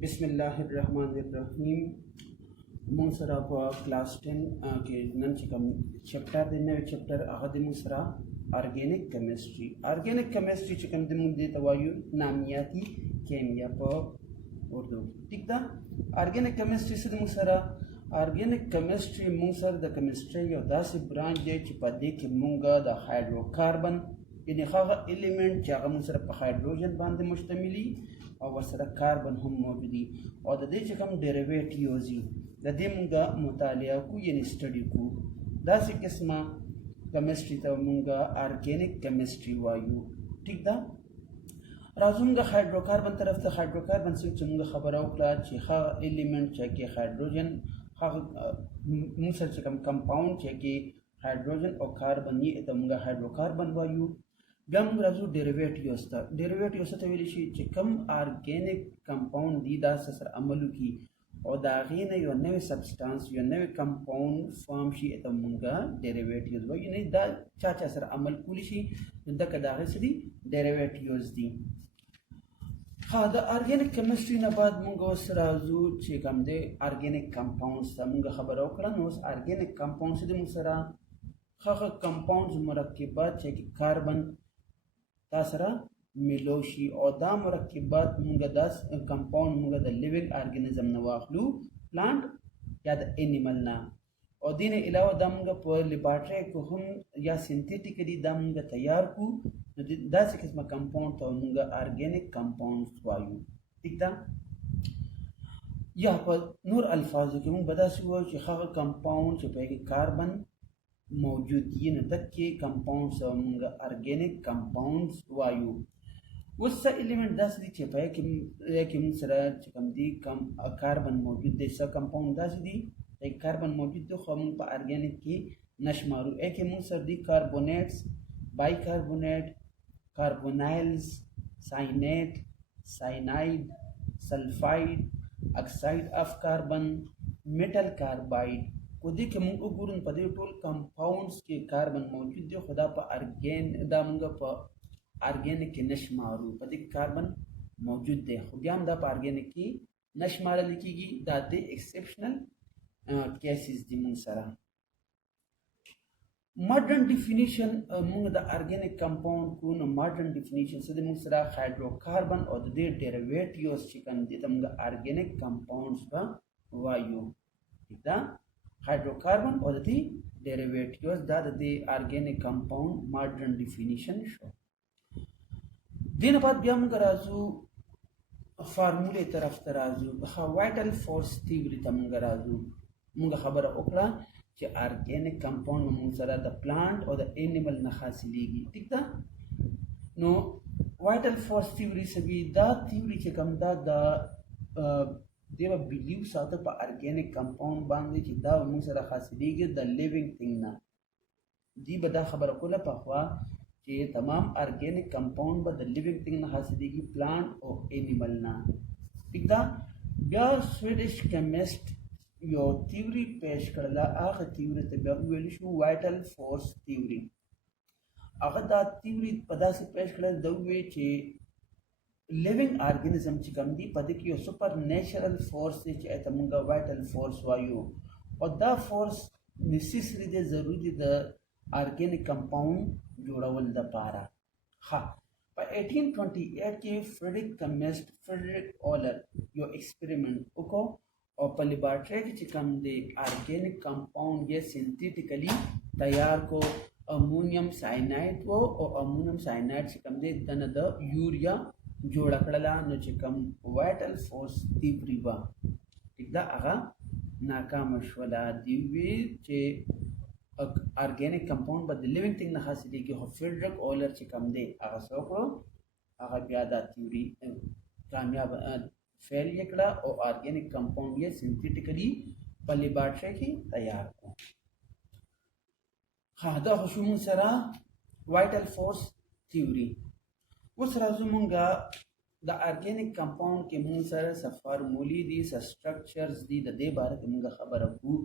बिस्मिल्लाहिर्रहमानिर्रहीम मुसरा क्लास 10 के नन चिकम चैप्टर दिन चैप्टर अहद मुसरा ऑर्गेनिक केमिस्ट्री चिकम दिन दे तवायु नामियाती केमिया प उर्दू ठीक दा ऑर्गेनिक केमिस्ट्री से मुसरा ऑर्गेनिक केमिस्ट्री मुसर द केमिस्ट्री यो दास ब्रांच दे चिपदे के मुंगा द हाइड्रोकार्बन यानी खागा एलिमेंट चागा मुसरा प हाइड्रोजन बांधे मुश्तमिली और वसरा कार्बन हम मौजूदी और द दे चिकम डेरिवेटिव्स द दे मुंगा मुतालिया को यानी स्टडी को दास किस्मा केमिस्ट्री त मुंगा ऑर्गेनिक केमिस्ट्री वायु ठीक दा राजुंगा हाइड्रोकार्बन तरफ से हाइड्रोकार्बन से चुंगा खबर औकला चिखा एलिमेंट चेके हाइड्रोजन हा मुसर चिकम कंपाउंड चेके हाइड्रोजन और कार्बन ये तमुंगा हाइड्रोकार्बन वायु गम राजू डेरिवेटिव्स त वेलिशी चिकम ऑर्गेनिक कंपाउंड दी दा ससर अमलु की और दागी ने यो नवे सब्सटेंस यो नवे कंपाउंड फॉर्म शी तमुंगा डेरिवेटिव्स वायु नहीं दा चाचा सर अमल कुलिशी दक दागी सदी डेरिवेटिव्स दी हाँ द ऑर्गेनिक केमिस्ट्री न बाद मुंगा उस राजू चिकम दे ऑर्गेनिक कंपाउंड्स त मुंगा खबर औकला नोस ऑर्गेनिक कंपाउंड्स दे मुसरा खा कंपाउंड्स मुरक्किबात चेक कार्बन तासरा मिलोशी और दा मुरक्किबात मुंगा दास कंपाउंड मुंगा द लिविंग ऑर्गेनिज्म नवाखलू प्लांट या द एनिमल ना और दिन अलावा दा मुंगा पर लेबोरेटरी को हम या सिंथेटिकली दा मुंगा तैयार को दा से किस्म कंपाउंड तो मुंगा ऑर्गेनिक कंपाउंड्स वायु ठीक था या पर नूर अल्फाज के मुंगा बता सुआ कि खा कंपाउंड के पे कार्बन मौजूद ये न तक के कंपाउंड्स मुंगा ऑर्गेनिक कंपाउंड्स वायु उस एलिमेंट दस दी छपाए कि मुसरा चिकम दी कम कार्बन मौजूद दे सा कंपाउंड दस दी एक कार्बन मौजूद तो हम पर ऑर्गेनिक की नशमारू एक मुसर दी carbonates bicarbonate carbonyls cyanate cyanide sulphide oxide of carbon metal carbide को देख मुंग उगुरन पदे टोल कंपाउंड्स के कार्बन मौजूद जो खुदा पर ऑर्गेन दा मुंगा पर ऑर्गेनिक के नशमारू पदे कार्बन मौजूद दे खुदियाम दा पर ऑर्गेनिक की नशमारा लिखीगी दाते एक्सेप्शनल केसेस दी मुंसरा मॉडर्न डिफिनीशन मुंग द ऑर्गेनिक कंपाउंड को न मॉडर्न डिफिनीशन से मुंसरा हाइड्रोकार्बन और दे डेरिवेटिव्स चिकन दे तम ऑर्गेनिक कंपाउंड्स का वायु ठीक है हाइड्रोकार्बन और दी डेरिवेटिव्स दैट द ऑर्गेनिक कंपाउंड मॉडर्न डिफिनीशन शो दिन बाद हम कराजू फार्मूले तरफ तराजू वाइटल फोर्स थ्योरी तम कराजू मुंगा खबर ओकला कि ऑर्गेनिक कंपाउंड में मुंसरा द प्लांट और द एनिमल न हासिलेगी ठीक था नो वाइटल फोर्स थ्योरी से भी दा थ्योरी के कम दा देवा बिलीव साथ पर ऑर्गेनिक कंपाउंड बांधे कि दा मुंसरा हासिलेगी द लिविंग थिंग ना दी बदा खबर ओकला पखवा कि तमाम ऑर्गेनिक कंपाउंड ब द लिविंग थिंग ना हासिलेगी प्लांट और एनिमल ना ठीक था या स्वीडिश केमिस्ट यो थ्योरी पेश करला आख थ्योरी ते वेलिशु वाइटल फोर्स थ्योरी अगर दा थ्योरी पदा से पेश करला दवे चे लिविंग ऑर्गेनिज्म चिकम दी पद की सुपर नेचुरल फोर्स चे तमुंगा वाइटल फोर्स वायु और दा फोर्स नेसेसरी दे जरूरी द ऑर्गेनिक कंपाउंड जोड़ावल द पारा हाँ पर 1828 के फ्रेडरिक ऑलर यो एक्सपेरिमेंट उको और पर लेबोरेटरी के चिकम दे ऑर्गेनिक कंपाउंड ये सिंथेटिकली तैयार को अमोनियम साइनाइड को और अमोनियम साइनाइड चिकम दे दन द यूरिया जोड़ा कड़ला न चिकम वाइटल फोर्स तीव्री बा ठीक दा आगा नाकाम शवला दिवे चे ऑर्गेनिक कंपाउंड बद लिविंग थिंग न हासिल की फ्रेडरिक ऑलर चिकम दे आगा सोको आगा ब्यादा थ्योरी कामयाब फेल यकड़ा और ऑर्गेनिक कंपाउंड ये सिंथेटिकली पर लेबोरेटरी की तैयार को हाँ दा खुशुम सरा वाइटल फोर्स थ्योरी उस राजुमुंगा द ऑर्गेनिक कंपाउंड के मुंसरा स फार्मूली दी स स्ट्रक्चर्स दी द दे बारे के मुंगा खबर अबू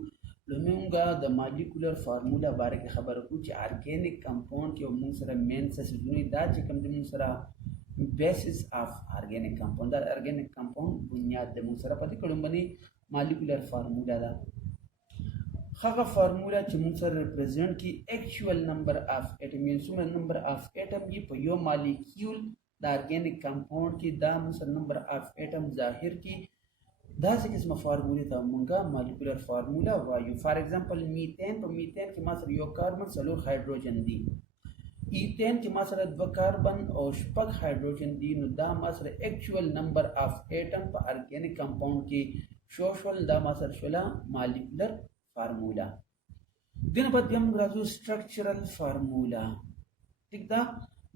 लुमुंगा द मॉलिक्यूलर फार्मूला बारे के खबर अबू च ऑर्गेनिक कंपाउंड के मुंसरा मेन से जुनी दा च कम मुंसरा basis of organic compound. The organic compound bunyad de musara pati kadumbani molecular formula da. Haga formula چې موږ سره represent کی actual number of atom یعنی څومره number of atom یې په یو molecule د organic compound کې دا موږ سره number of atom ظاهر کی دا څه قسمه فارموله ته مونږه molecular formula وایو. فار ایگزامپل میثین په میثین کې ما سره یو کاربن څلور هایدروجن دي، ایثین کې ما سره دوه کاربن او شپږ هایدروجن دي، نو دا ما سره actual number of atom په organic compound کې شول دا ما سره شوله molecular فارمولا. دین بعد بیا موږ راځو structural فارمولا. ٹھیک ده،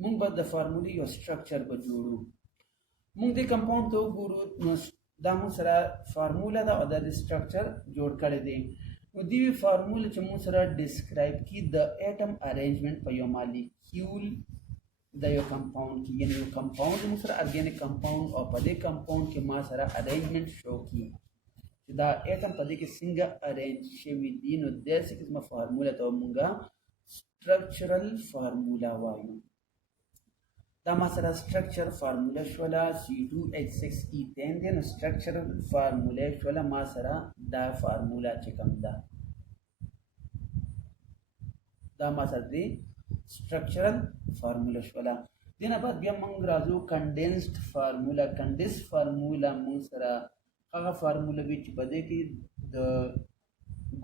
موږ به د فارمولې یو structure به جوړو. موږ د کمپاوند ته وګورو نو دا موږ سره فارمولا ده او د structure جوړ کړی دی. نو دې فارمولا چې موږ سره describe کی د atom arrangement په یو molecule د یو کمپاوند کې، یعنی یو کمپاوند موږ سره organic compound او په دې کمپاوند کې ما سره arrangement شو کی دا ایټم په دې کې څنګه ارینج شوی دي، نو داسې قسمه فارموله ته مونږه structural فارمولا وایو. دا ما سره structure فارموله شوله C2H6 ایثین دی، نو structural فارموله شوله ما سره دا فارموله چې کوم ده دا ما سره دی structural فارموله شوله. دینه بعد بیا مونږ راځو condensed فارمولا. condensed فارمولا مونږ سره هغه فارموله وی چې په دې کې د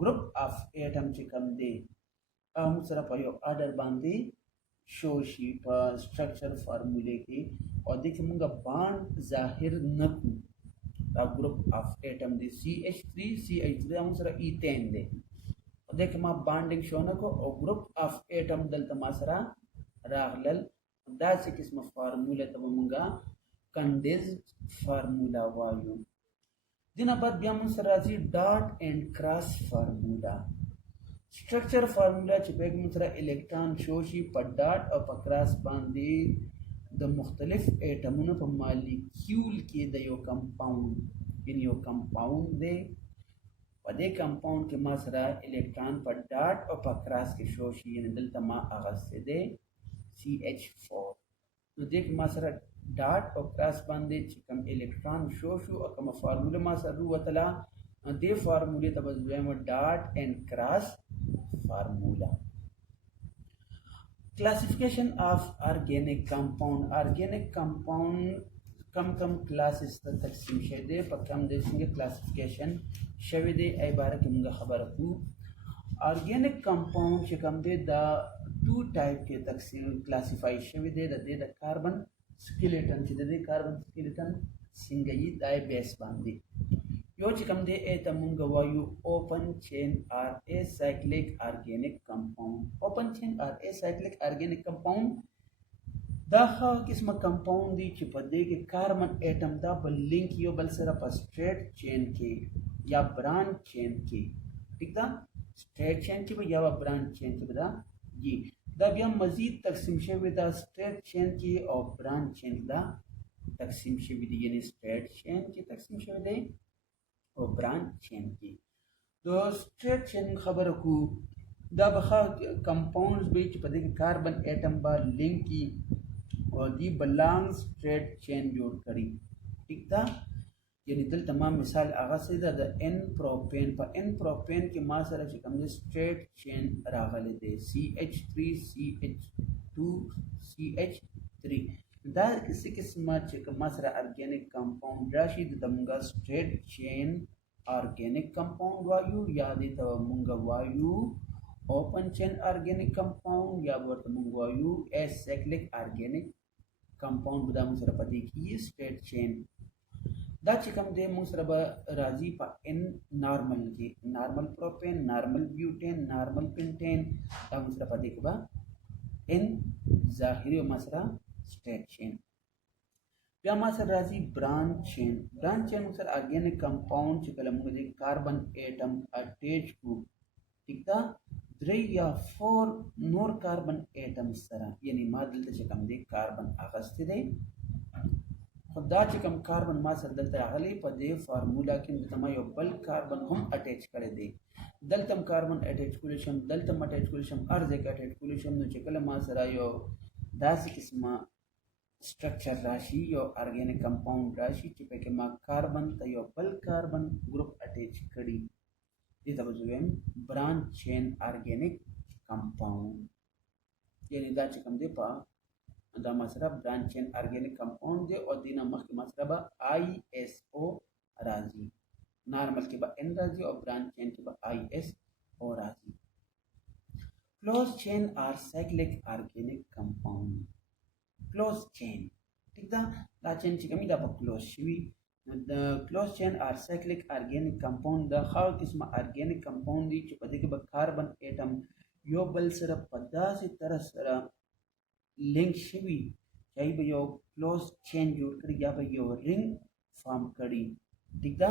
ګروپ اف اټم چې کوم دی هغه سره په یو آرډر باندې شو شي په سټرکچر فارموله کې، او دې کې موږ باند ظاهر نه کوو. دا ګروپ اف اټم دی CH3 هم سره ایثین دی، دې کې ما بانډینګ شو نه کو او ګروپ اف اټم دلته ما سره راغلل. دا څه قسمه فارموله ته موږ کنډنسډ فارمولا وایو. دینا بعد بیا موږ سره راځي ډاټ اینڈ کراس فارمولا. سټرکچر فارمولا چې په موږ سره الکترون شو شي په ډاټ او په کراس باندې د مختلف اټمونو په مالیکول کې د یو کمپاوند، یعنی یو کمپاوند دی په دې کمپاوند کې ما سره الکترون په ډاټ او په کراس کې شو شي، یعنی دلته ما اغسته دی CH4. نو دې کې ما سره ډاټ او کراس باندې چې کوم الکترون شو او کوم فارموله ما سره وتله دې فارمولې ته به وایم ډاټ اینڈ کراس فارمولا. کلاسیفیکیشن اف ارګینیک کمپاوند. ارګینیک کمپاوند کم کلاسز ته تقسیم شوی دی، په کم د څنګه کلاسیفیکیشن شوی دی ای باره کې موږ خبره کوو. ارګینیک کمپاوند چې کوم دی دا ټو ټایپ کې تقسیم کلاسیفای شوی دی. د دې د کاربن سکیلیټن چې د دې کاربن سکیلیټن څنګه یې دای بیس باندې یو چې کوم دی ته مونږ وایو اوپن چین آر ا سایکلیک ارګینیک کمپاوند. اوپن چین آر ا سایکلیک ارګینیک کمپاوند دا هغه قسمه کمپاوند دی چې په دې کې کاربن اټم دا بل لینک یو بل سره په سټریټ چین کې یا برانچ چین کې، ٹھیک ده، سټریټ چین کې یا برانچ چین کې دا جی دا بیا مزید تقسیم شوی دا سټریټ چین کې او برانچ چین دا تقسیم شوی دی، یعنی سټریټ چین کې تقسیم شوی دی او برانچ چین کې. د سټریټ چین خبره کو دا به کمپاوندز به چې په دې کې کاربن اټم با لینک کی او دی بلانګ سټریټ چین جوړ کړي، ٹھیک ده. یعنی دلته ما مثال هغه څه ده د ان پروپین. په ان پروپین کې ما سره چې کوم سټریټ چین راغلی دی CH3CH2CH3 دا کسی قسمه چې ما سره ارګینیک کمپاوند راشي د موږ سټریټ چین ارګینیک کمپاوند وایو، یا دې ته موږ وایو اوپن چین ارګینیک کمپاوند، یا ورته موږ وایو اسایکلیک ارګینیک کمپاوند. دا موږ سره پدې کې سټریټ چین دا چې کوم دی موږ سره به راځي په ان نارمل کې، نارمل پروپین، نارمل بیوټین، نارمل پینټین. دا موږ سره پدې کې به ان ظاهري او مسره سټریټ چین. بیا ما سره راځي برانچ چین. برانچ چین موږ سره ارګینیک کمپاوند چې کله موږ د کاربن اټم اٹیچ کو، ٹھیک ده، 3 یا 4 نور کاربن اټم سره، یعنی ما دلته چې کوم دی کاربن اغسته دی خو دا چې کوم کاربن ما سره دلته راغلی په دې فارمولا کې دلته ما یو بل کاربن هم اٹیچ کړی دی، دلته هم کاربن اٹیچ کولی شم، دلته هم اٹیچ کولی شم، هر ځای کې اٹیچ کولی شم. نو چې کله ما سره یو داسې قسمه स्ट्रक्चर राशि यो organic compound राशि چې پکې ما کاربن ته یو بل کاربن ګروپ اٹیچ کړي دې ته وځویم برانچ چین آرګینیک کمپاوند یعنی دا چې کوم دی په دا مسره برانچ چین آرګینیک کمپاوند دی او دینه مخکې مسره به آی اس او راځي نارمل کې به ان راځي او برانچ چین کې به آی اس او راځي close chain or cyclic organic compound close chain ठीक दा chain چې کومه دا په close شوی د close chain or cyclic organic compound د خاص قسمه organic compound دي چې په دې کې به کاربن اټم یو بل سره په داسې طرح سره لینک شوی چې به یو क्लोज چین جوړ کړي یا به یو رینګ فارم کړي ٹھیک ده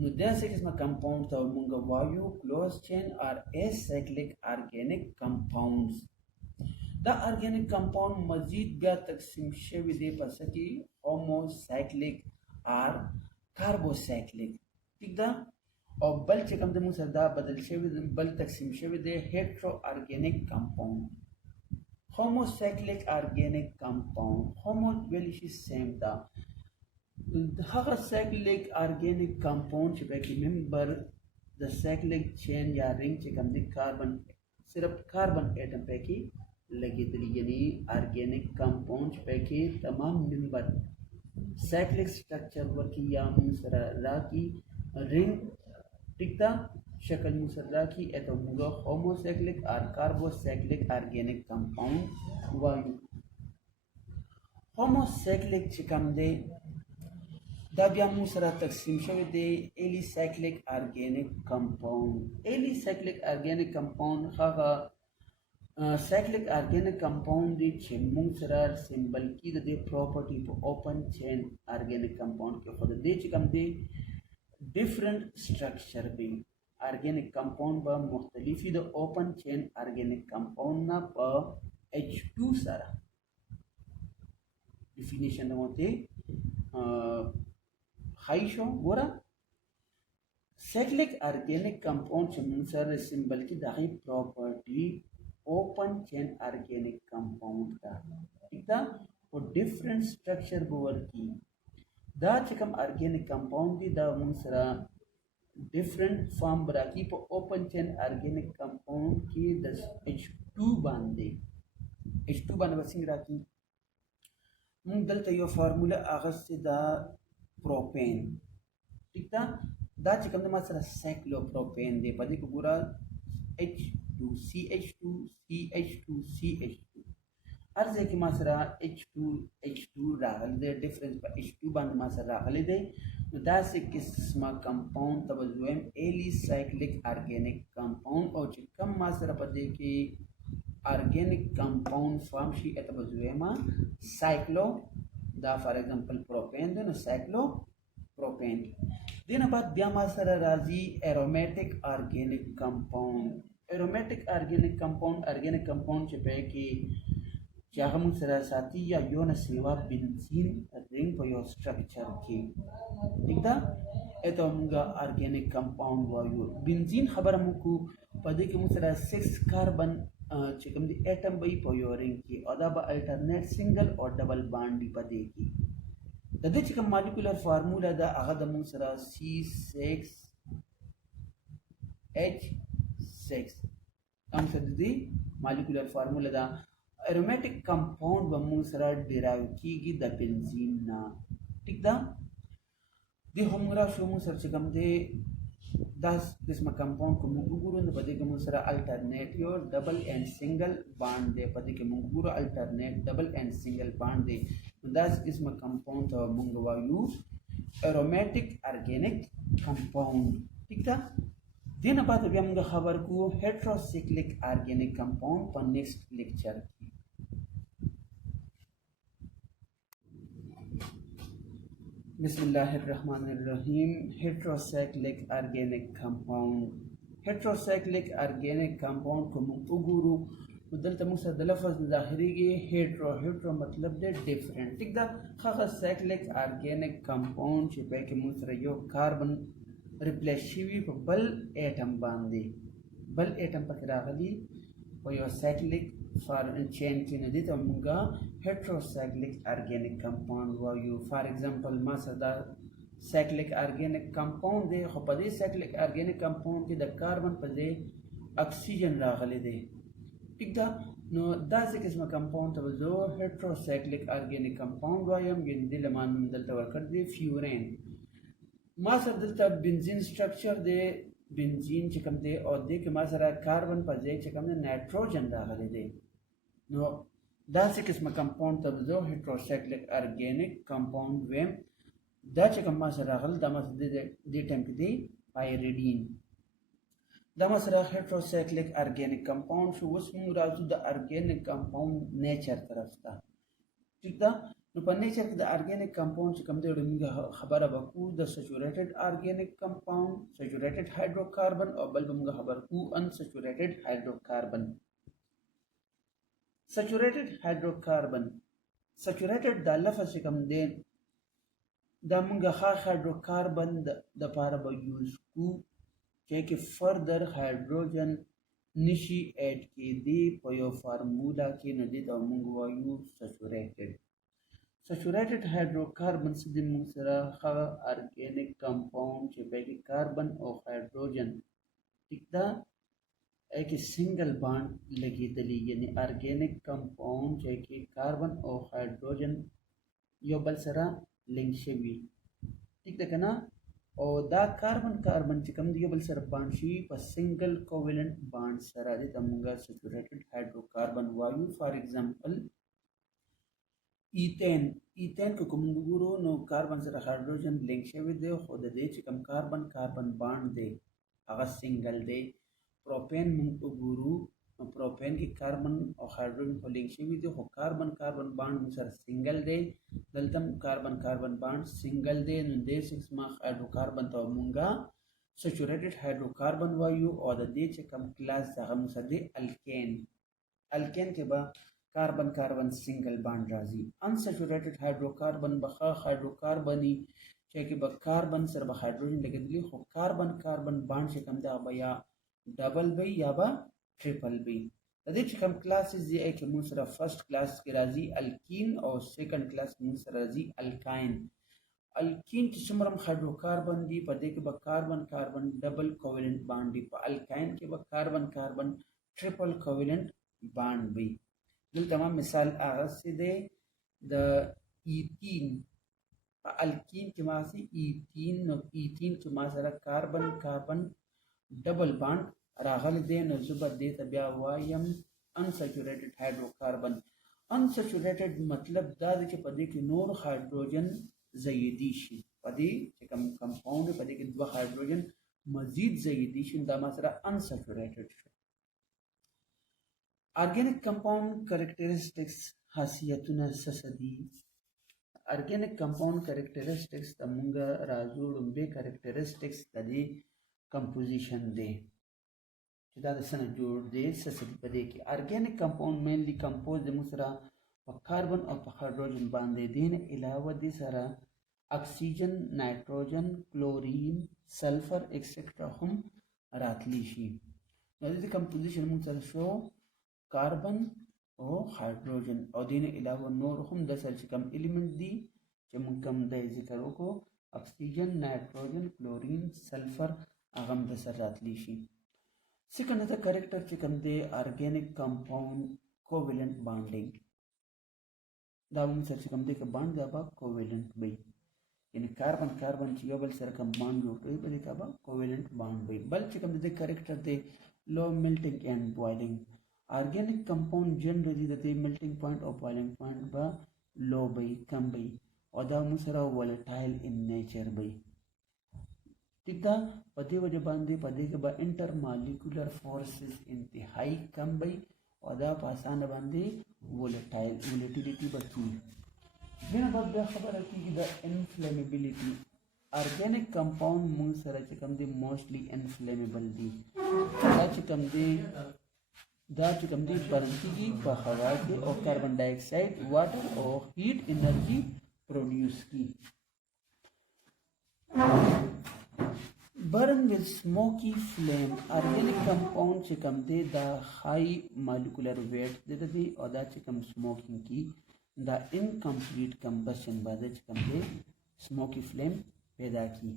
نو داسې قسمه کمپاوند ته موږ وایو क्लोज چین آر اسایکلیک آرګینیک کمپاوندز دا آرګینیک کمپاوند مزید بیا تقسیم شوی دی پس کې هوموسایکلیک آر کاربوسایکلیک ٹھیک ده او بل چې کوم د موږ سره دا بدل شوی بل تقسیم شوی دی هیټرو آرګینیک کمپاوند هوموسایکلیک آرګینیک کمپاوند هومو ویل شي سیم دا هغه سایکلیک آرګینیک کمپاوند چې پکې ممبر د سایکلیک چین یا رینګ چې کوم دی کاربن صرف کاربن اټم پکې لګیدلی یعنی آرګینیک کمپاوند چې پکې تمام ممبر سایکلیک سټرکچر ورکی یا موږ سره راکی رینګ ٹھیک ده شکل موږ سره راکی اته موږ هوموسایکلیک آر کاربوسایکلیک آرګینیک کمپاوند وایو هوموسایکلیک چې کوم دی دا بیا موږ سره تقسیم شوی دی ایلی سایکلیک آرګینیک کمپاوند ایلی سایکلیک آرګینیک کمپاوند هغه سایکلیک آرګینیک کمپاوند دی چې موږ سره سمبل کې د دې پراپرټي په اوپن چین آرګینیک کمپاوند کې خو د دې چې کوم دی ډیفرنٹ سټرکچر دی آرګینیک کمپاوند به مختلفي د اوپن چین آرګینیک کمپاوند نه په H2 سره ډیفینیشن موته high show गोरा cyclic organic compound से मुंसर सिंबल की दाही property open chain organic compound का ठीक था और डिफरेंट स्ट्रक्चर बोवर की दा चकम ऑर्गेनिक कंपाउंड दी दा मुंसरा डिफरेंट फॉर्म बराकी पर ओपन चेन ऑर्गेनिक कंपाउंड की दस H2 बांधे H2 बांधे बसिंग राकी मुंग दलता यो फार्मूला आगस से दा प्रोपेन ठीक था दा چې کوم د ما سره سایکلوپروپین دی په دې کې ګوره H2CH2 CH2 CH2 ارزه کې ما سره H2 راغلی دی ډیفرنس په H2 باندې ما سره راغلی دی نو دا څه قسمه کمپاوند ته وځویم ایلی سایکلیک آرګینیک کمپاوند او چې کوم ما سره په دې کې آرګینیک کمپاوند فارم شي ته وځویم سایکلو دا فار ایگزامپل پروپین دی نو سایکلو پروپین دینه بعد بیا ما سره راځي ارومیټک آرګینیک کمپاوند ارومیټک آرګینیک کمپاوند چې په کې چې هغه موږ سره ساتي یا یو نه سیوا بنزین رینګ په یو سټرکچر کې ٹھیک ده اته موږ آرګینیک کمپاوند وایو بنزین خبره موږ په دې کې موږ سره 6 کاربن چې کوم دی اټم به په یو رینګ کې او دا به الټرنیټ سنگل او ډبل باند دی په دې کې د دې چې کوم مالیکولر فارمولا دا هغه د موږ سره C6H6 هم سره دی مالیکولر فارمولا دا ارومیټک کمپاوند به موږ سره ډیرایو کیږي د بنزین نه ٹھیک ده د همغرا شو موږ سره چې کوم دی دا قسمه کمپاوند کوم وګورو نو په دې کې موږ سره الټرنیټ یو ډبل اینڈ سنگل باند دی په دې کې موږ وګورو الټرنیټ ډبل اینڈ سنگل باند دی دا قسمه کمپاوند ته موږ وایو ارومیټک آرګینیک کمپاوند ٹھیک ده دینه بعد بیا موږ خبر کو هیټروسایکلیک آرګینیک کمپاوند په نیکسٹ لیکچر کې بسم الله الرحمن الرحیم هیټروسایکلیک آرګینیک کمپاوند کوم وګورو دلته موږ سره د لفظ ظاهريږي هیټرو مطلب دی ډیفرنٹ ټیک ده هغه سایکلیک آرګینیک کمپاوند چې په کې موږ سره یو کاربن ریپلیس شوی په بل اټم باندې بل اټم پکې راغلی په یو سایکلیک फॉर चेन की नदी तो मुंगा हेट्रोसाइक्लिक ऑर्गेनिक कंपाउंड वायु फॉर एग्जांपल मा सदा साइक्लिक ऑर्गेनिक कंपाउंड दे खो पदे साइक्लिक ऑर्गेनिक कंपाउंड के द कार्बन पदे ऑक्सीजन रागले दे ठीक दा नो दासे किस्म कंपाउंड तो जो हेट्रोसाइक्लिक ऑर्गेनिक कंपाउंड वायम गिंदिल मान दल तवर कर दे फ्यूरेन मा सर दलता बेंजीन स्ट्रक्चर दे बेंजीन चिकम दे और दे के मा सरा कार्बन पदे चिकम दे नाइट्रोजन रागले दे नो दासे किस्म कंपाउंड तब जो हेट्रोसाइक्लिक ऑर्गेनिक कंपाउंड वेम दा चिकम मा सरा गल दा मा दे टेम्प दे पायरिडीन दा मा सरा हेट्रोसाइक्लिक ऑर्गेनिक कंपाउंड शो उसमु राजू द ऑर्गेनिक कंपाउंड नेचर तरफ था ठीक दा नो पर नेचर द ऑर्गेनिक कंपाउंड चिकम दे उड़मिगा खबर बकू द saturated organic compound saturated hydrocarbon और बल्बमुगा खबर कू unsaturated hydrocarbon saturated hydrocarbon saturated da lafaz kam de da munga hydrocarbon da para ba use ku che further hydrogen nishi add ki di po yo formula ki nadi da munga wa use saturated hydrocarbon se din musara organic compound che be carbon or hydrogen tikda एक single bond लगी दली यानी organic compound जो कि कार्बन और हाइड्रोजन यो बलसरा लिंक शेवी ठीक है ना और दा कार्बन कार्बन चिकम यो बलसरा बॉन्ड शी पर सिंगल कोवेलेंट बॉन्ड सरा दे तमुंगा सैचुरेटेड हाइड्रोकार्बन वायु फॉर एग्जांपल ईथेन ईथेन को कुमुगुरो नो कार्बन सरा हाइड्रोजन लिंक शेवी दे खुद दे चिकम कार्बन कार्बन बॉन्ड दे अगर सिंगल दे प्रोपेन मुंगो गुरु प्रोपेन की कार्बन और हाइड्रोजन को लिंक से भी दे हो कार्बन कार्बन बॉन्ड मुसर सिंगल दे दलतम कार्बन कार्बन बॉन्ड सिंगल दे दे सिक्स मा हाइड्रोकार्बन तो मुंगा सैचुरेटेड हाइड्रोकार्बन वायु और दे चे कम क्लास दा मुसर दे अल्केन अल्केन के बा कार्बन कार्बन सिंगल बॉन्ड राजी अनसैचुरेटेड हाइड्रोकार्बन बखा हाइड्रोकार्बनी चे के बा कार्बन सर बा हाइड्रोजन लगे दिली हो कार्बन कार्बन बॉन्ड से कम दा बया डबल बी या बा ट्रिपल बी तदे कम क्लासेस ये एक मुसरा फर्स्ट क्लास के राजी अल्कीन और सेकंड क्लास मुसरा राजी अल्काइन अल्कीन की सुमरम हाइड्रोकार्बन दी पदे के बा carbon carbon double covalent bond दी अल्काइन के बा carbon carbon triple covalent bond भी दिल तमाम मिसाल आगाज से दे द ईथीन अल्कीन के मासी ईथीन के मासरा कार्बन कार्बन डबल बॉन्ड रागल दे न जुबर दे तबिया वायम अनसैचुरेटेड हाइड्रोकार्बन अनसैचुरेटेड मतलब दाद के पदे के नोर हाइड्रोजन जयदीशी पदे के कम कंपाउंड पदे के दो हाइड्रोजन मजीद जयदीशी दा मासरा अनसैचुरेटेड ऑर्गेनिक कंपाउंड कैरेक्टरिस्टिक्स हासियतुना ससदी ऑर्गेनिक कंपाउंड कैरेक्टरिस्टिक्स तमुंगा राजू लुम्बे कैरेक्टरिस्टिक्स तदी कंपोजिशन दे जुदा सन जोड़ दे ससदी पदे की ऑर्गेनिक कंपाउंड मेनली कंपोज दे मुसरा कार्बन और हाइड्रोजन बांधे दिन अलावा दे सारा oxygen nitrogen chlorine sulphur etcetera हम रातलीशी नदी कंपोजिशन मुसरा शो कार्बन और हाइड्रोजन और दिन अलावा नोर हम 10 से कम एलिमेंट दी जम कम दे जिक्र को ऑक्सीजन नाइट्रोजन क्लोरीन सल्फर अगम दसर रातलीशी सेकंड द कैरेक्टर चिकम दे ऑर्गेनिक कंपाउंड कोवेलेंट बॉन्डिंग दावम सर चिकम दे का बॉन्ड दाबा कोवेलेंट बई यानी कार्बन कार्बन चियोबल सर का बॉन्ड जोड़ बई का बा कोवेलेंट बॉन्ड बई बल चिकम दे कैरेक्टर दे low melting and boiling organic compound generally दे मेल्टिंग पॉइंट और बॉइलिंग पॉइंट बा लो बई कम बई और दा मुसरा वोलेटाइल इन नेचर बई टिका पदे वजह बांधे पदे के बाद इंटर मॉलिक्यूलर फोर्सेस इंतहाई कम बई और दा पासान बांधे वोलेटिलिटी बची बिना बात बे खबर है कि द इनफ्लेमेबिलिटी ऑर्गेनिक कंपाउंड मुंग सरा चिकम दे मोस्टली इनफ्लेमेबल दी दा चिकम दे बरंती की हवा के और कार्बन डाइऑक्साइड वाटर और हीट एनर्जी प्रोड्यूस की burn with smoky flame organic compound چې کوم دی دا high molecular weight دی او دا چې کوم smoking کی دا incomplete combustion باندې چې کوم دی smoky flame پیدا کی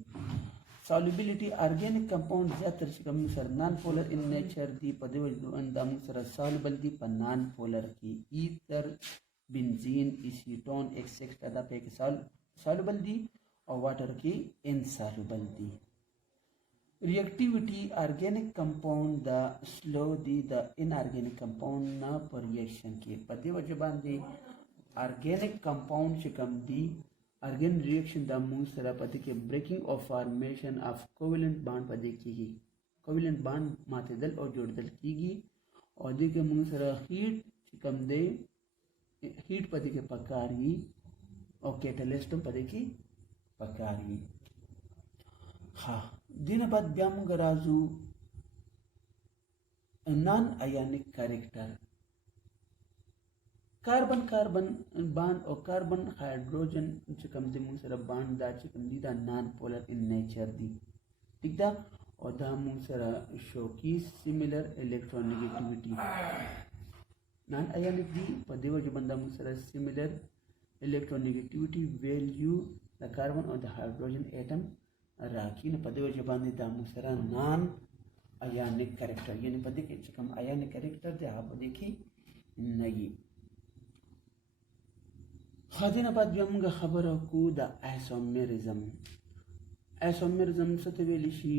solubility organic compound زیاتره چې کوم سره non polar in nature دی په دې وجه اندام سره soluble دی په non polar کې ether benzene acetone etc دا په کې soluble دی او water کې insoluble دی reactivity organic compound the slow the inorganic compound na per reaction ke pati wajh bandi organic compound che kam di organic reaction da mu sara pati ke breaking of formation of covalent bond pati ki covalent bond mate dal aur jod dal ki aur de ke mu sara heat che kam de heat pati ke pakari aur catalyst pati ki pakari ha दिन बाद ब्याम गराजू non ionic character carbon carbon bond और carbon hydrogen चिकम दे मुसरा बॉन्ड दा चिकम दी दा non polar in nature दी ठीक दा और दा मुसरा शो की सिमिलर इलेक्ट्रोनेगेटिविटी नॉन आयनिक दी पदे वजह बंदा मुसरा similar electronegativity value the carbon और द हाइड्रोजन एटम राखी ने पदे वजह बांधे दा मुसरा नॉन आयनिक कैरेक्टर यानी पदे के चिकम आयनिक कैरेक्टर दे आप देखी नहीं खादिन बाद जमगा खबर को द आइसोमेरिज्म सतवेलिशी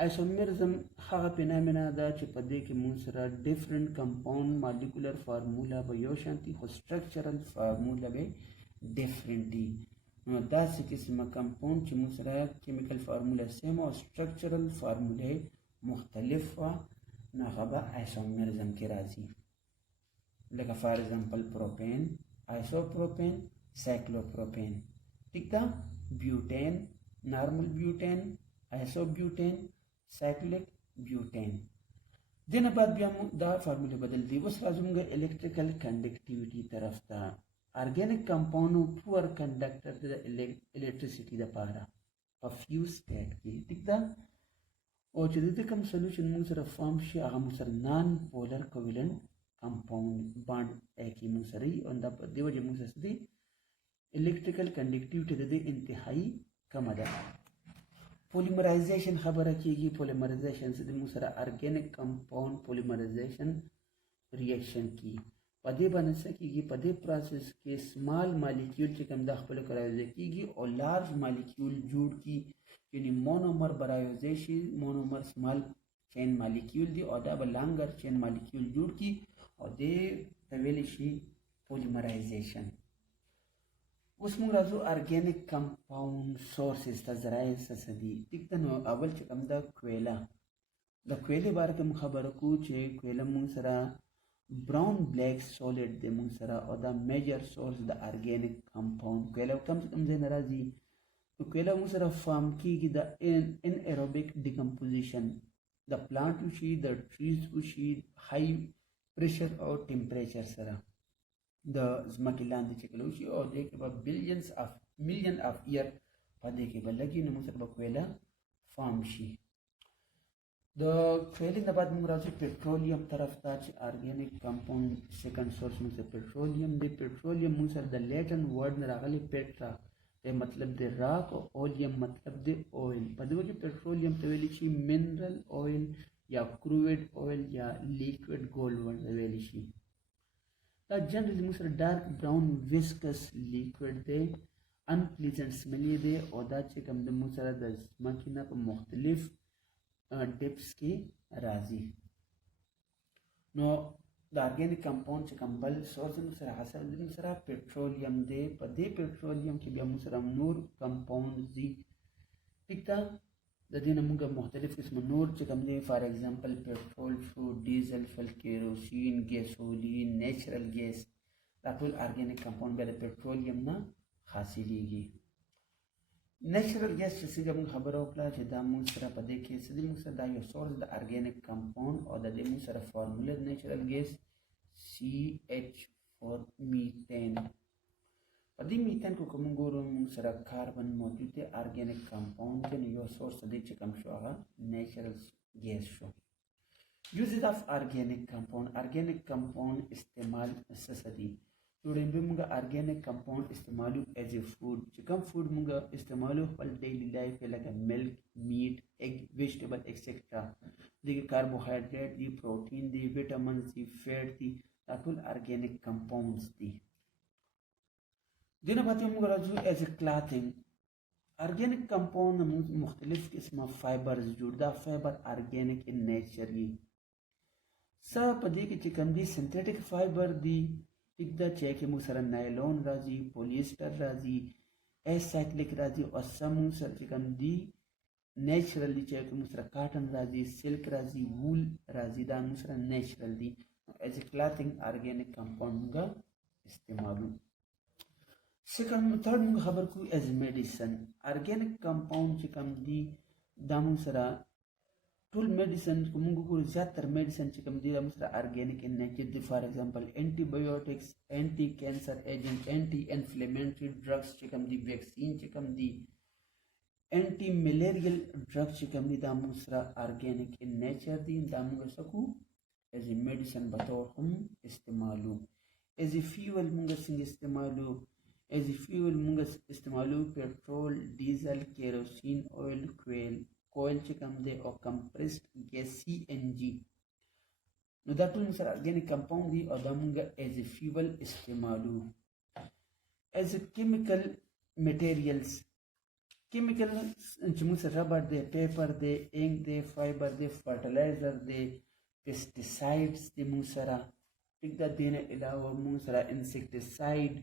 आइसोमेरिज्म खा फेनोमेना दा च पदे के मुसरा डिफरेंट कंपाउंड मॉलिक्यूलर फार्मूला बयो शांति हो स्ट्रक्चरल फार्मूला बे डिफरेंटली دا څه قسمه کمپاوند چې موږ سره کیمیکل فارموله سیم او سټرکچرل فارموله مختلف وا نه هغه آیسومرزم کې راځي لکه فار ایگزامپل پروپین آیسوپروپین سایکلوپروپین ٹھیک ده بیوټین نارمل بیوټین آیسوبیوټین سایکلیک بیوټین دنه بعد بیا دا فارموله بدل دی اوس راځو موږ الکتریکل کنډکټیویټي طرف ته organic compound poor conductor to the electricity the para a few state ki tikda o chedite kam solution mun sara form shi aga mun sara non polar covalent compound bond ek mun sari on the dewaje mun sari electrical conductivity de intihai kam ada polymerization khabara kigi polymerization se mun sara organic compound polymerization reaction ki पदे बन सकेगी पदे प्रोसेस के small molecule के कम दाखिल कराएगी और large molecule जुड़ की यानी मोनोमर बरायोजेशी मोनोमर स्मॉल चेन मॉलिक्यूल दी और डबल लॉन्गर चेन मॉलिक्यूल जुड़ की और दे तवेलिशी पॉलीमराइजेशन उसमें राजू ऑर्गेनिक कंपाउंड सोर्सेस तजराए सदी तिक्तनो अवल च कम दा क्वेले बारे के खबर को चे क्वेला मुसरा brown black solid de munsara or the major source the organic compound kwela comes de narazi to kwela munsara form ki the anaerobic decomposition the plant which the trees which high pressure or temperature sara the zmakiland cheklushi or de ke million of year pade ke balagi no munsara kwela form shi the failing the बाद मुराजी पेट्रोलियम तरफ ताच organic compound second source में से पेट्रोलियम मुसर the Latin word में रागले पेट्रा ते मतलब दे राक और ओलियम मतलब दे ऑयल पदो के पेट्रोलियम तवेलिशी मिनरल ऑयल या क्रूड ऑयल या लिक्विड गोल्ड वर्ड तवेलिशी द जनरली मुसर डार्क ब्राउन विस्कस लिक्विड दे अनप्लीजेंट स्मेली दे और दा चे कम द मुसर द मकीना को मुख्तलिफ डिप्स की राजी नो द ऑर्गेनिक कंपाउंड च कंबल सोर्स मुसरा हासिल मुसरा पेट्रोलियम दे पदे पेट्रोलियम की बिया मुसरा नूर कंपाउंड जी टिकता द दिन मुंगा मुख्तलिफ किस्म नूर च कम दे फॉर एग्जांपल पेट्रोल शो डीजल फल केरोसिन गैसोलीन नेचुरल गैस ताकुल ऑर्गेनिक कंपाउंड बे पेट्रोलियम ना हासिलेगी नेचुरल गैस से जब खबर होकला जे दा मुसरा पदे के सदी मुसरा दा यो सोर्स द ऑर्गेनिक कंपाउंड और द मुसरा formula natural gas CH4 methane पदी मीथेन को कम गोरो موږ سره کاربن موجود دی ارګینیک کمپاوند دی نو یو سورس دی چې کوم شو هغه نیچرل ګیس شو یوزز اف ارګینیک کمپاوند استعمال څه دي جوړین به موږ ارګینیک کمپاوند استعمالو ایز ا فود چې کوم فود موږ استعمالو خپل ډیلی لایف کې لکه ملک میټ ایگ ویجیټیبل ایکسټرا دغه کاربوهایډریټ دي پروټین دي وټامینز دي فیټ دي دا ټول ارګینیک کمپاوندز دي دینه پاتې موږ راځو ایز ا کلاثینګ ارګینیک کمپاوند مختلف قسمه فایبرز جوړ دا فایبر ارګینیک ان نیچر دي څه په دې کې چې کوم دي سنتھیټیک فایبر دي ټیک دا چې کې موږ سره نایلون راځي پولیسټر راځي اسایکلیک راځي او سم سره چې کوم دي نیچرلی چې موږ سره کاټن راځي سلک راځي وول راځي دا موږ سره نیچرل دي ایز ا کلاثینګ ارګینیک کمپاوند موږ استعمالو سیکنډ تھرډ موږ خبر کو ایز میډیسن ارګینیک کمپاوند چې کوم دي دا موږ سره ټول میډیسن کوم ګورو زیاتره میډیسن چې کوم دي موږ سره ارګینیک ان نیچر دي فار ایگزامپل انټي بایوټکس انټي کینسر ایجنټ انټي انفلیمیټری ډرګز چې کوم دي ویکسین چې کوم دي انټي ملیریل ډرګ چې کوم دي دا موږ سره ارګینیک ان نیچر دي دا موږ سکو ایز ا میډیسن په تور هم استعمالو ایز ا فیول موږ څنګه استعمالو ایز ا فیول موږ استعمالو پیټرول ډیزل کیروسین اویل کویل چې کوم دی او کمپریسډ ګیس سی ان جی نو دا ټول سره ارګینیک کمپاوند دي او دا موږ ایز ا فیول استعمالو ایز ا کیمیکل میټیریلز کیمیکل چې موږ سره ربر دی پیپر دی انک دی فایبر دی فرټیلایزر دی پیسټیسایډز دی موږ سره ټیک دا دینه علاوه موږ سره انسیکټیسایډ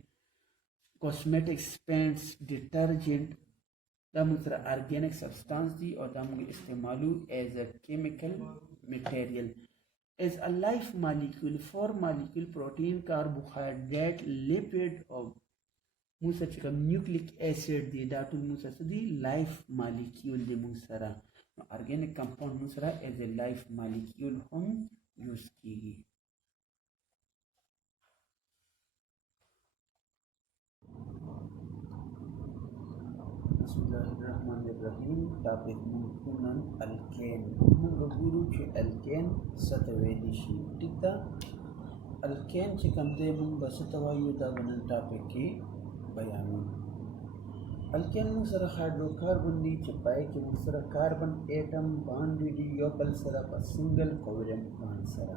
کاسمیټکس پینټس ډیټرجنټ دا موږ سره ارګینیک سبسټانس دي او دا موږ استعمالو ایز ا کیمیکل میټیریل ایز ا لایف مالیکول فور مالیکول پروټین کاربوهایډریټ لیپید او موږ سره چې کوم نیوکلیک ایسډ دی دا ټول موږ سره دي لایف مالیکول دی موږ سره نو ارګینیک کمپاوند موږ سره ایز ا لایف مالیکول هم یوز کیږي بسم الله الرحمن الرحیم ټاپک موږ نن الکین موږ ګورو چې الکین څه ته ویلی شي ټیک ده الکین چې کوم دی موږ به څه ته وایو دا به نن ټاپک کې بیانوو الکین موږ سره هایدروکاربن دي چې پای کې موږ سره کاربن ایټم باندې دي یو بل سره په سنگل کوولنٹ باند سره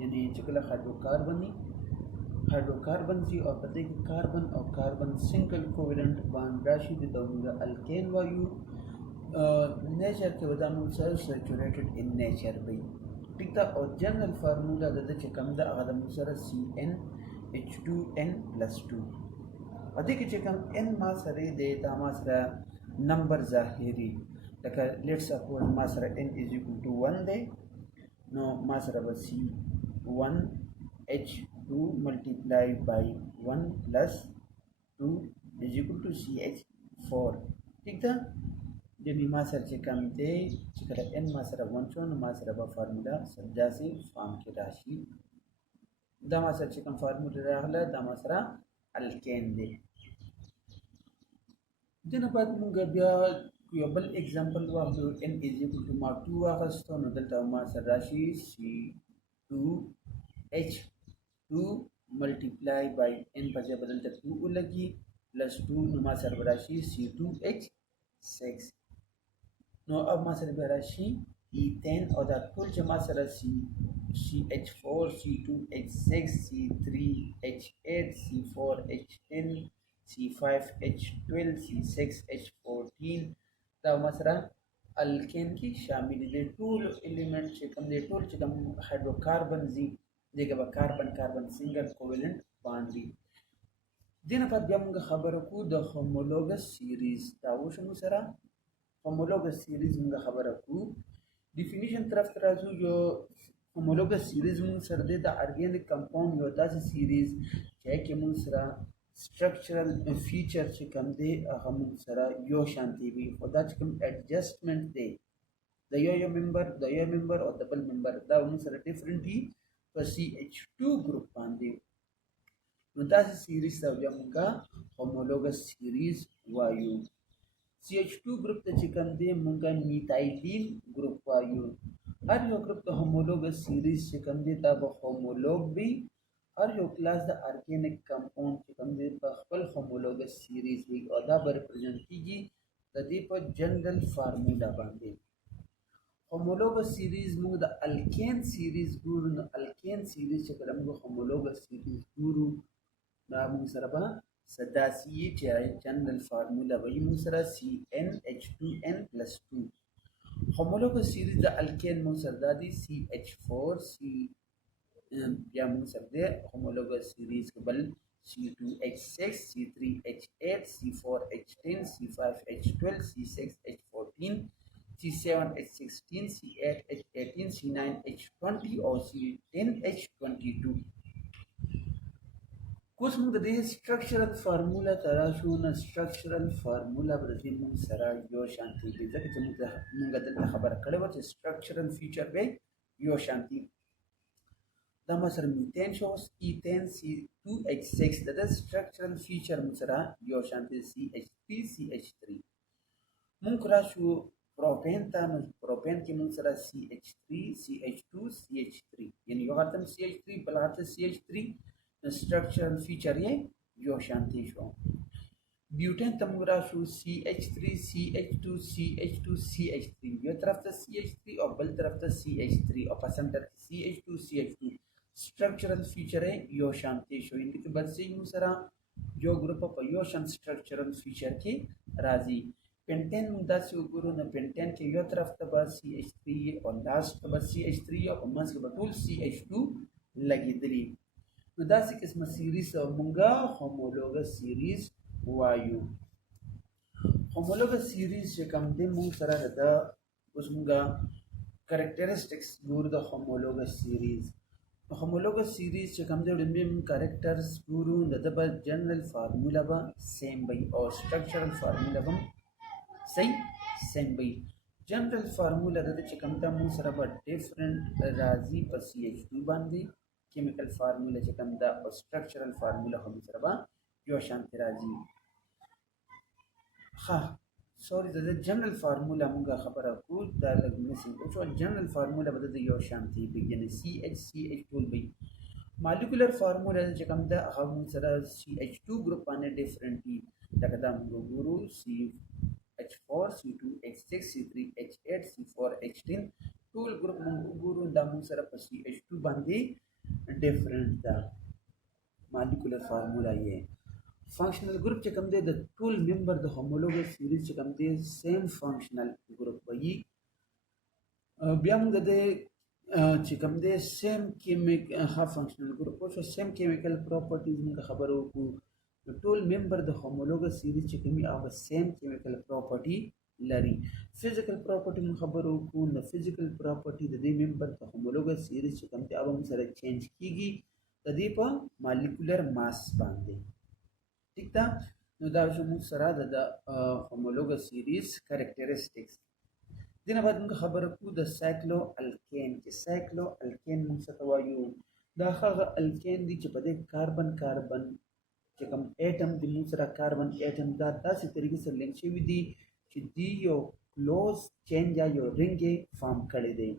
یعنی چې کله هایدروکاربن دي او په دې کې کاربن او کاربن سنگل کوولنٹ باند راشي د موږ الکین وایو نیچر کې ودا موږ سره سیچوریټډ ان نیچر وي ټیک ده او جنرال فارمولا د چې کوم ده هغه د موږ سره CnH2n+2 په دې کې چې کوم n ما سره دی دا ما سره نمبر ظاهري لکه لیټس سپوز ما سره n = 1 دی نو ما سره به C1H2 multiplied by 1 plus 2 is equal to CH4 ٹھیک ده یعنی ما سره چې کوم دی چې کله n ما سره 1 شو نو ما سره به فارمولا سمجاسي فارم کې راشي دا ما سره چې کوم فارمولا راغله دا ما سره الکین دی دنه بعد موږ بیا یو بل اگزامپل واخلو n = ما 2 واخستو نو دلته ما سره راشي C2H2 multiply by n په ځای بدلته 2 ولګي plus 2 نو ما سره راشي C2H6 نو اب ما سره راشي E10 او دا ټول چې ما سره CH4 C2H6 C3H8 C4H10 C5H12 C6H14 دا ما سره الکین کې شامل دي ټول الیمنٹ چې کوم دي ټول چې کوم هایدروکاربن دي دغه به کاربن سنگل کوولنٹ باندې دینه په بیا موږ خبرو کو د هومولوګس سیریز دا وشو سره هومولوګس سیریز موږ خبرو کو ډیفینیشن طرف ته راځو یو هومولوګس سیریز موږ سره د ارګینیک کمپاوند یو داسې سیریز چې کې موږ سره structural feature چې کوم دی هغه موږ سره یو شانتي وي خو دا چې کوم ایڈجسټمنټ دی د یو ممبر او د بل ممبر دا موږ سره ډیفرنٹ دي په CH2 ګروپ باندې نو داسې سیریز ته بیا مونږه هومولوګس سیریز وایو. CH2 ګروپ ته چې کوم دی مونږه میتایلین ګروپ وایو. هر یو ګروپ د هومولوګس سیریز چې کوم دی دا به هومولوګ وي. هر یو کلاس د ارګینیک کمپاوند چې کوم دی په خپل هومولوګس سیریز وي او دا به ریپرزینټ کیږي د دې په جنرال فارمولا باندې. هومولوګس سیریز موږ د الکین سیریز ګورو. نو الکین سیریز چې کله موږ هومولوګس سیریز ګورو دا موږ سره به داسې یي چې جنرال فارمولا به یې موږ سره CnH2n+2. هومولوګس سیریز د الکین موږ سره دا دی CH4 بیا موږ سره دی هومولوګس سیریز کې بل C2H6 C3H8 C4H10 C5H12 C6H14 C7H16 C8H18 C9H20 او C10H22. کوس موږ د دې سټرکچرل فارمولا ته راشو. نه سټرکچرل فارمولا به د دې موږ سره یو شانتي وي ځکه چې موږ دلته خبره کړې وه چې سټرکچرل فیچر به یو شانتي. دا ما سره میتین شو ایتین C2H6 د سټرکچرل فیچر موږ سره یو شانتي CH3 CH3. موږ راشو پروپین ته. نو پروپین کې موږ سره CH3 CH2 CH3 یعنی یو هرته CH3 بل هرته CH3 structural feature ye yo shanti sho. Butane tam rashoo CH3 CH2 CH2 CH3 yo taraf ta CH3 aur bal taraf ta CH3 aur pa center CH2 CH2 structural feature ye yo shanti sho. indi ke bad se yu sara yo group pa yo shan structural feature ke razi. Pentane mung da se uguru na pentane ke yo taraf ta ba CH3 aur last ta ba CH3 aur mas ke batul CH2 lagi dili. نو داسې قسمه سیریز مونږه هومولوګس سیریز وایو. هومولوګس سیریز چې کوم دی مونږ سره د اوس مونږه کریکټریسټکس ګورو د هومولوګس سیریز. هومولوګس سیریز چې کوم دی د میم کریکټرز ګورو د به جنرال فارمولا به سیم وي او سټرکچرل فارمولا به سیم وي. جنرال فارمولا د چې کوم دا مونږ سره به ډیفرنٹ راځي په CH2 باندې. chemical formula چې کوم دا او structural formula هم سره به یو شانتي راځي. ها سوري د جنرال فارمولا موږ خبره کوو دا لږ مسینګ او جنرال فارمولا به د یو شانتي یعنی CH ټول وي. مالیکولر فارمولا چې کوم دا هغه سره CH2 ګروپ باندې ډیفرنٹ دي. لکه دا موږ ګورو CH4 C2H6 C3H8 C4H10 ټول ګروپ موږ ګورو دا موږ سره په CH2 باندې different the molecular formula ye. Functional group چې کوم دی د ټول member د homologous series چې کوم دی same functional group وي. بیا موږ د چې کوم دی same chemical functional group او same chemical properties موږ خبرو وکړو. د ټول member د homologous series چې کومي هغه same chemical property لري. فزیکل پراپرټي موږ خبرو وکړو. نو فزیکل پراپرټي د دې ممبر د هومولوګس سیریز چې کوم دی هغه موږ سره چینج کیږي د دې په مالیکولر ماس باندې. ٹھیک ده. نو دا شو موږ سره د هومولوګس سیریز کریکټریسټکس. دینه بعد موږ خبرو وکړو د سایکلو الکین چې سایکلو الکین موږ څه وایو. دا هغه الکین دي چې په دې کاربن چې کوم اټم د موږ سره کاربن اټم دا داسې طریقې سره لینک شوي دي چې دی یو کلوز چین یا یو رنګ فارم کړی دی.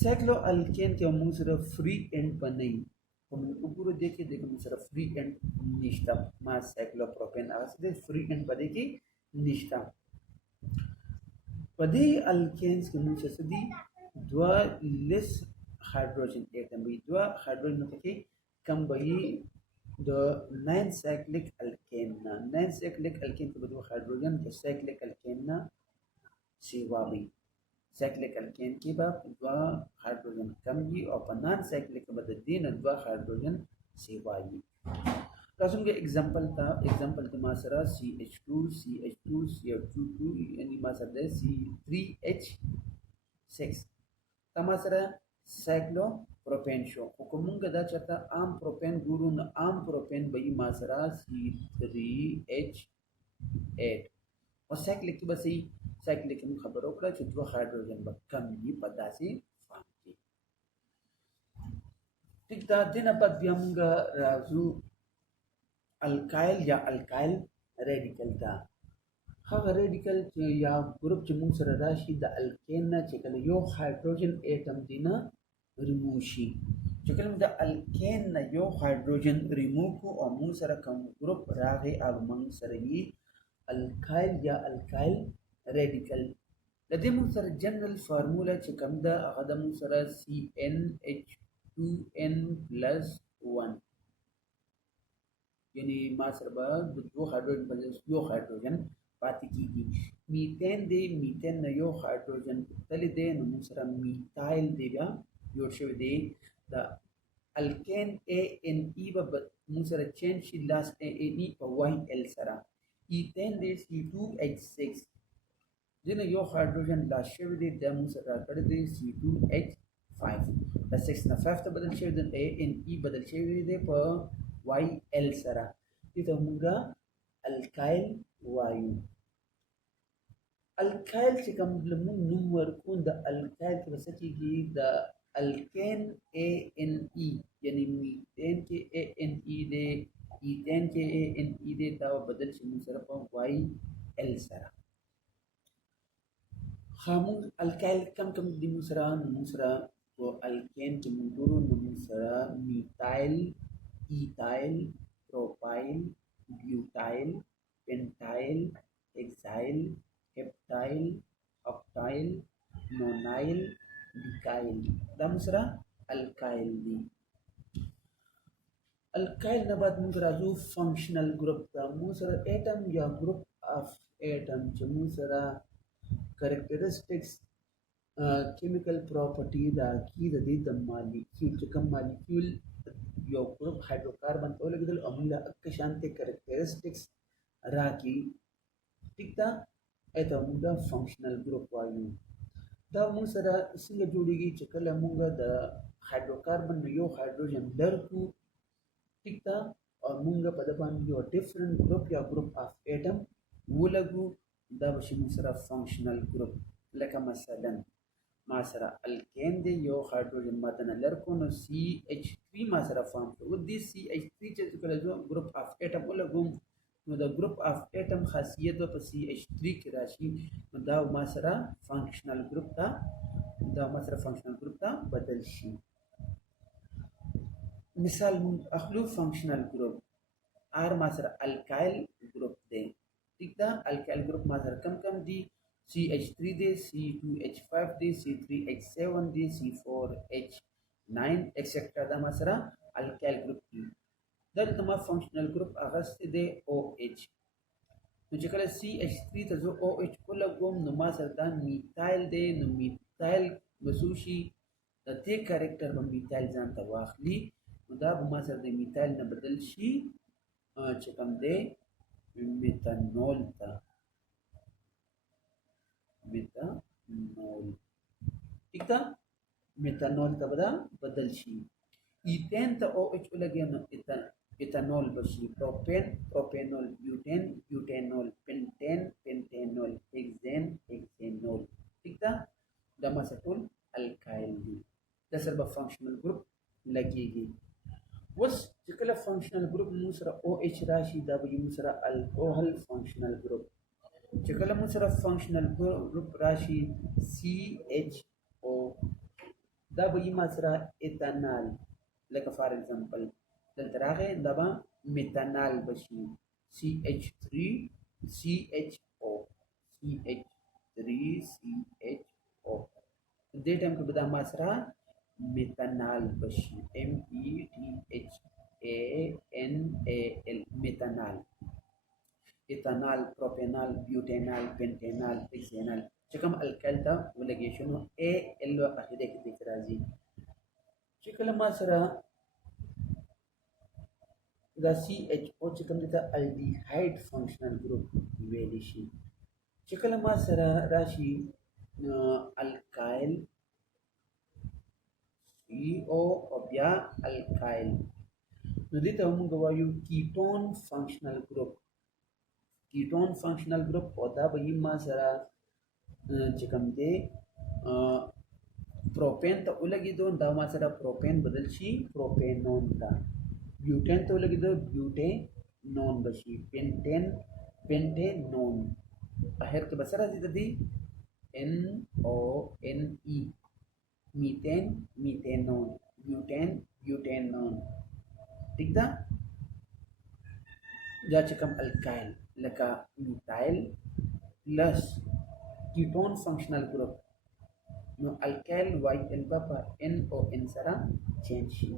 سایکلو الکین کې موږ سره فری اینڈ بنئ. په موږ وګورو دې کې موږ سره فری اینڈ نشته. ما سایکلو پروپین هغه دې فری اینڈ پدې کې نشته. په دې الکینز کې موږ څه دي دوا لیس هایدروجن اټم وي. دوا هایدروجن کې کم وي د 9 cyclic alkane نه 9 cyclic alkane کې بدو هایدروجن د cyclic alkane نه سیوا وي. cyclic alkane کې به دوا هایدروجن کم وي او په non cyclic کې به د دې نه دوا هایدروجن سیوا وي. تاسو موږ एग्जांपल کې ما سره CH2 CH2 یعنی ما سره C3H6 تما سره سایکلو پروپین شو. خو کومه دا چرته عام پروپین ګورو نه عام پروپین به ما سره C3H8 او سایکلیک به سي سایکلیک موږ خبرو کړه چې دوه هایدروجن به کم وي په داسې فارم کې. ټیک دا دینه بعد بیا موږ راځو الکایل یا الکایل ریډیکل ته هغه ریډیکل یا ګروپ چې موږ سره راشي د الکین نه چې کله یو هایدروجن اټم دی نه ریموو شي چې کله د الکین نه یو هایدروجن ریموو کو او موږ سره کوم ګروپ راغی او موږ سره یې الکایل یا الکایل ریډیکل د دې موږ سره جنرال فارموله چې کوم ده هغه د موږ سره CnH2n+1 یعنی ما سره به د دوه هایدروجن په ځای یو هایدروجن پاتې کیږي میتین دی میتین نه یو هایدروجن تللی دی نو موږ سره میتایل دی بیا جوړ شوی دی د الکین ANE به موږ سره چینج شي لاس ANE په YL سره ایتین دی C2H6 ځینې یو هایدروجن لاس شوی دی دا موږ سره راکړی دی C2H5 د 6 نه 5 ته بدل شوی دی ANE بدل شوی دی په YL سره دې ته موږ الکایل وایو الکایل چې کوم موږ نوم ورکو د الکایل کې څه کېږي د الکین ANE یعنی میتین کې ANE دی ایتین کې ANE دی دا بدل شي موږ سره په YL سره خاموږ الکایل کم دی موږ سره په الکین کې موږ ګورو نو موږ سره میتایل ایتایل پروپایل بیوتایل pentyl, hexyl, heptyl, octyl, nonyl, decyl دا مسره الکایل دی الکایل نه بعد موږ راځو فنکشنل ګروپ ته موږ سره اټم یا ګروپ اف اټم چې موږ سره کریکټریسټکس کیمیکل پراپرټي دا کی د دې د مالیکول چې کوم مالیکول یو ګروپ هایدروکاربن ته لګیدل او موږ اکه شانته کریکټریسټکس راکی ٹھیک ده اته موږ فنکشنل ګروپ وایو دا موږ سره څنګه جوړیږي چې کله موږ د هایدروکاربن یو هایدروجن لرکو ٹھیک ده او موږ په د باندې یو ډیفرنٹ ګروپ یا ګروپ اف اټم ولګو دا به موږ سره فنکشنل ګروپ لکه مثلا ما سره الکین دی یو هایدروجن ماته لرکو نو CH3 ما سره فارم کړو د CH3 چې کله ګروپ اف اټم ولګوم نو د ګروپ اف اټم خاصیت په CH3 کې راشي نو دا ما سره فنکشنل ګروپ ته بدل شي مثال اخلو فنکشنل ګروپ R ما سره الکایل ګروپ دی ٹھیک ده الکایل ګروپ ما سره کم دی CH3 دی C2H5 دی C3H7 دی C4H9 ایکسټرا دا ما سره الکایل ګروپ دی دلته ما فنکشنل ګروپ اغسته دی OH نو چې کله CH3 ته زه OH ولګوم نو ما سره دا میتایل دی نو میتایل وسوشي د دې کریکټر په میتایل ځان ته واخلي نو دا به ما سره د میتایل نه بدل شي چې کوم دی میتانول ته ٹھیک ده میتانول ته بدل شي ایتین ته OH ولګي نو ایتانول بشي پروپینول بیوټینول پنټینول هیکزینول ٹھیک ده دا ما سره ټول الکایل دي دا سره به فنکشنل ګروپ لګيږي اوس چې کله فنکشنل ګروپ موږ سره OH راشي دا به موږ سره الکوهل فنکشنل ګروپ چې کله موږ سره فنکشنل ګروپ راشي CHO دا به ما سره ایتانال لکه فار ایگزامپل دلته راغی دا به میتانال بشي CH3 CHO دې ټایم کې به دا ما سره میتانال بشي METHANAL میتانال ایتانال پروپینال بیوټینال پنټینال هیکزینال چې کوم الکایل ته ولګي شنو AL اخیره کې ذکر راځي چې کله ما سره دا CHO چې کوم ته الډیهایډ فنکشنل ګروپ ویل شي چې کله ما سره راشي الکایل CO او بیا الکایل نو دې ته موږ وایو کیټون فنکشنل ګروپ کیټون فنکشنل ګروپ او دا به ما سره چې کوم دی پروپین ته ولګیدو دا ما سره پروپین بدل شي پروپینون ته بیوټین ته ولګیدو بیوټینول نون بشي pentanone اخر کې بسره دي NONE ميثان ميثانون بيوتانون ٹھیک ده دا چې کوم الکایل لکه میثایل پلس کیټون فنکشنل ګروپ نو الکایل وای الفا په NON سره چینج شي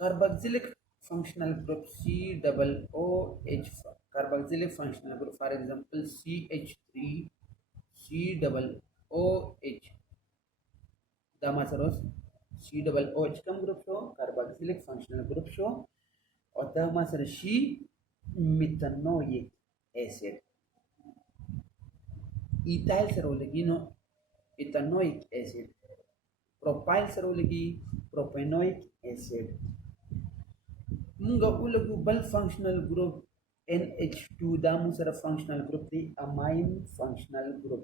carboxylic functional group COOH carboxylic functional group for example CH3 COOH دا ما سره COOH کوم ګروپ شو carboxylic functional group شو او دا ما سره شي methanoic acid ethyl سره ولګي نو ethanoic acid propyl سره ولګي propanoic acid مونږه ولګو بل فنکشنل ګروپ NH2 دا مو سره فنکشنل ګروپ دی اماین فنکشنل ګروپ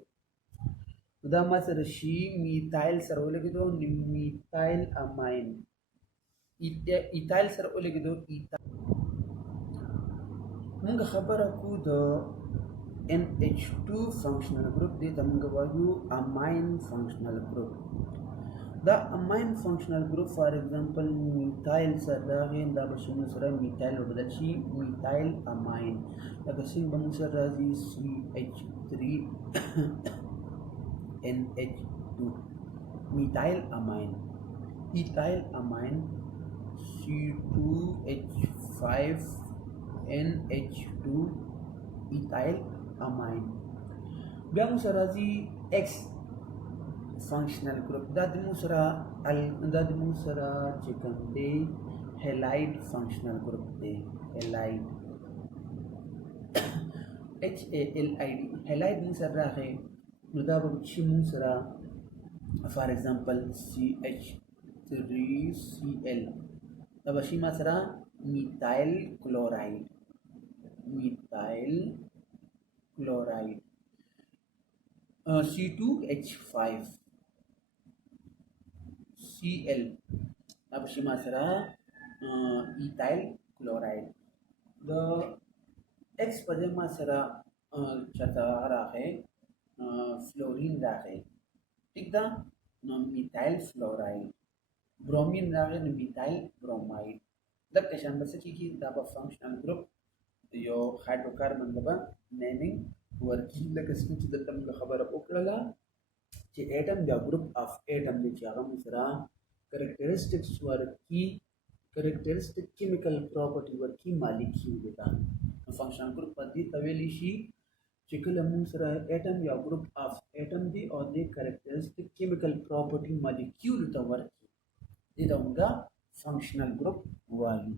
دا ما سره شي میثایل سره ولګیدو میثایل اماین ایثایل سره ولګیدو مونږ خبره کو د NH2 فنکشنل ګروپ دی دا مونږ وایو اماین فنکشنل ګروپ دا اماین فنکشنل ګروپ فار ایگزامپل میثایل سره راغی دا به شنو سره میثایل بدل شي میثایل اماین لکه څنګه به موږ سره راځي CH3 NH2 methyl amine ethyl amine C2H5 NH2 ethyl amine بیا موږ سره راځي X functional group دا د موږ سره چې کوم دی halide functional group دی halide HALID halide موږ سره راغی نو دا به چې موږ سره فار ایگزامپل CH3Cl دا به شي ما سره میثایل کلوراید C2H5 Cl دا به شي ما سره ایثایل کلوراید د X په دې ما سره چاته راغی فلورین راغی ٹھیک ده نو میثایل فلوراید برومین راغی نو میثایل بروماید دغه شان بس کیږي دا په فنکشنل ګروپ یو هایدروکاربن د نیمینګ ورکی لکه څنګه چې دلته موږ خبره وکړه چې اټم یا ګروپ اف اټم د چې هغه سره کریکټریسټکس ورکی کریکټریسټک کیمیکل پراپرټي ورکی مالیکول ده فنکشنل ګروپ په دې تویل شي چې کله موږ سره اټم یا ګروپ اف اټم دی او د کریکټریسټک کیمیکل پراپرټي مالیکول ته ورکی دې ته موږ فنکشنل ګروپ وایو